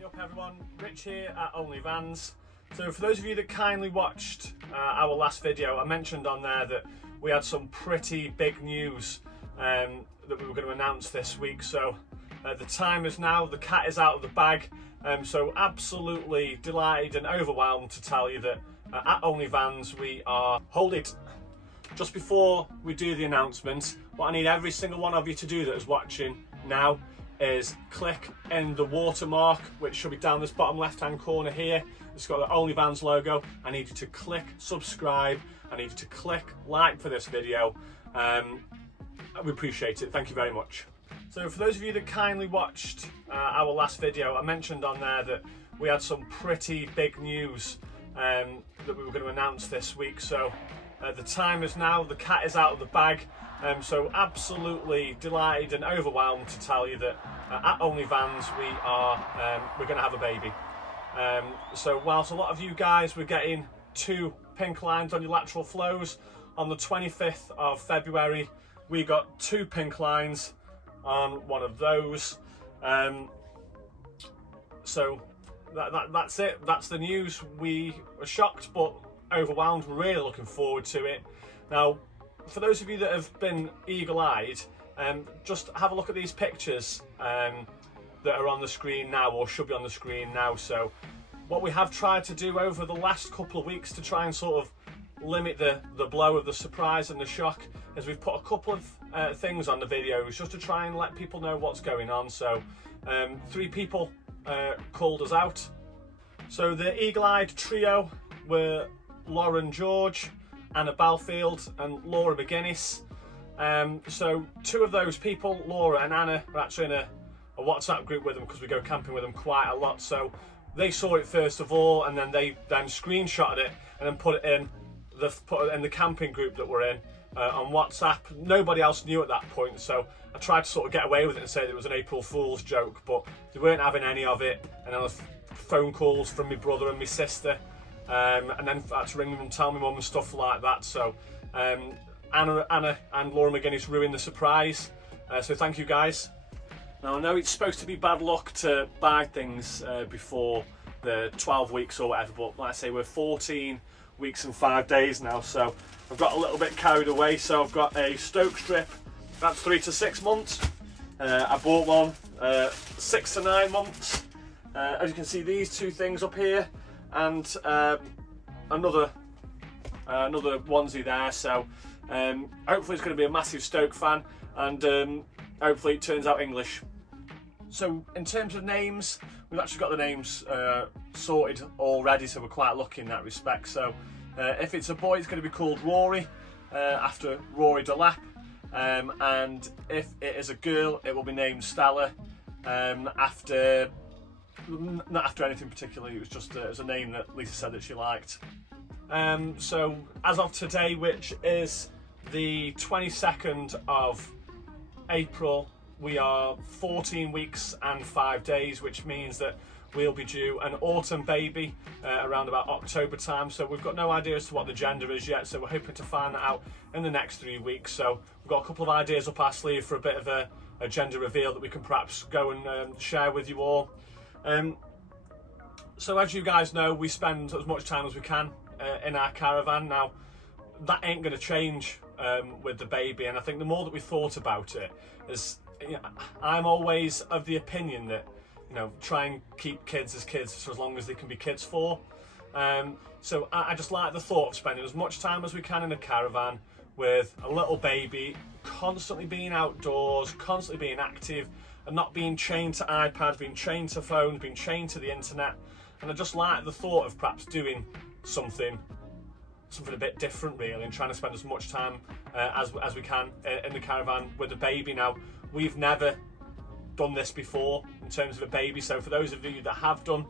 Hey up everyone, Rich here at Only Vans. So for those of you that kindly watched our last video, I mentioned on there that we had some pretty big news that we were going to announce this week. So the time is now, the cat is out of the bag. So absolutely delighted and overwhelmed to tell you that at Only Vans we are holding. Just before we do the announcement, what I need every single one of you to do that is watching now is click in the watermark, which should be down this bottom left hand corner here. It's got the Only Vans logo. I need you to click subscribe. I need you to click like for this video. We appreciate it. Thank you very much. So for those of you that kindly watched our last video, I mentioned on there that we had some pretty big news that we were going to announce this week. So the time is now, the cat is out of the bag. So absolutely delighted and overwhelmed to tell you that at Only Vans we're going to have a baby. So whilst a lot of you guys were getting 2 pink lines on your lateral flows, on the 25th of February we got 2 pink lines on one of those. So that's it. That's the news. We were shocked but overwhelmed. We're really looking forward to it. Now, for those of you that have been eagle-eyed, just have a look at these pictures that are on the screen now, or should be on the screen now. So what we have tried to do over the last couple of weeks to try and sort of limit the blow of the surprise and the shock is we've put a couple of things on the videos just to try and let people know what's going on. So 3 people called us out. So the eagle-eyed trio were Lauren George, Anna Balfield and Laura McGuinness. So 2 of those people, Laura and Anna, are actually in a WhatsApp group with them because we go camping with them quite a lot. So they saw it first of all, and then they screenshotted it and then put it in the camping group that we're in on WhatsApp. Nobody else knew at that point, so I tried to sort of get away with it and say that it was an April Fool's joke, but they weren't having any of it. And then phone calls from my brother and my sister. And then I had to ring them and tell my mum and stuff like that. So Anna and Laura McGuinness ruined the surprise. So thank you guys. Now I know it's supposed to be bad luck to buy things before the 12 weeks or whatever, but like I say, we're 14 weeks and 5 days now. So I've got a little bit carried away. So I've got a Stoke strip, that's 3 to 6 months. I bought one 6 to 9 months. As you can see, these 2 things up here, and another onesie there. So hopefully it's going to be a massive Stoke fan, and hopefully it turns out English. So in terms of names, we've actually got the names sorted already, so we're quite lucky in that respect. So if it's a boy, it's going to be called Rory, after Rory Delap, and if it is a girl, it will be named Stella, not after anything particularly. It was just it was a name that Lisa said that she liked. So as of today, which is the 22nd of April, we are 14 weeks and 5 days, which means that we'll be due an autumn baby around about October time. So we've got no idea as to what the gender is yet, so we're hoping to find that out in the next 3 weeks. So we've got a couple of ideas up our sleeve for a bit of a gender reveal that we can perhaps go and share with you all. So as you guys know, we spend as much time as we can in our caravan. Now that ain't going to change with the baby, and I think the more that we thought about it, is, you know, I'm always of the opinion that, you know, try and keep kids as kids for as long as they can be kids for. So I just like the thought of spending as much time as we can in a caravan with a little baby, constantly being outdoors, constantly being active, and not being chained to iPads, being chained to phones, being chained to the internet. And I just like the thought of perhaps doing something a bit different, really, and trying to spend as much time as we can in the caravan with a baby. Now, we've never done this before in terms of a baby, so for those of you that have done,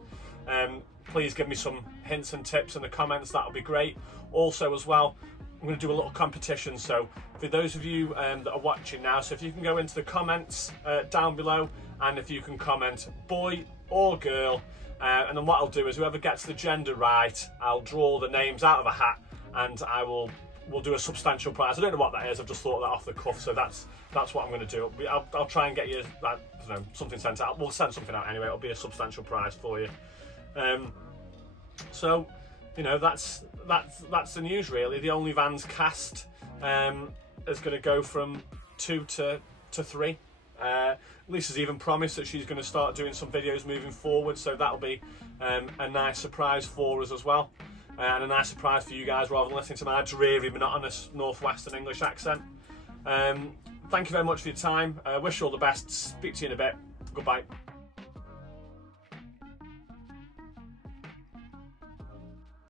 please give me some hints and tips in the comments. That would be great. Also as well, I'm going to do a little competition, so for those of you that are watching now, so if you can go into the comments down below, and if you can comment boy or girl, and then what I'll do is whoever gets the gender right, I'll draw the names out of a hat, and I will we'll do a substantial prize. I don't know what that is. I've just thought of that off the cuff, so that's what I'm going to do. I'll try and get you that, you know, something sent out. We'll send something out anyway. It'll be a substantial prize for you. So, you know, that's the news really. The OnlyVans cast is going to go from 2 to 3. Lisa's even promised that she's going to start doing some videos moving forward, so that'll be a nice surprise for us as well, and a nice surprise for you guys rather than listening to my dreary, monotonous northwestern English accent. Thank you very much for your time. Wish you all the best. Speak to you in a bit. Goodbye.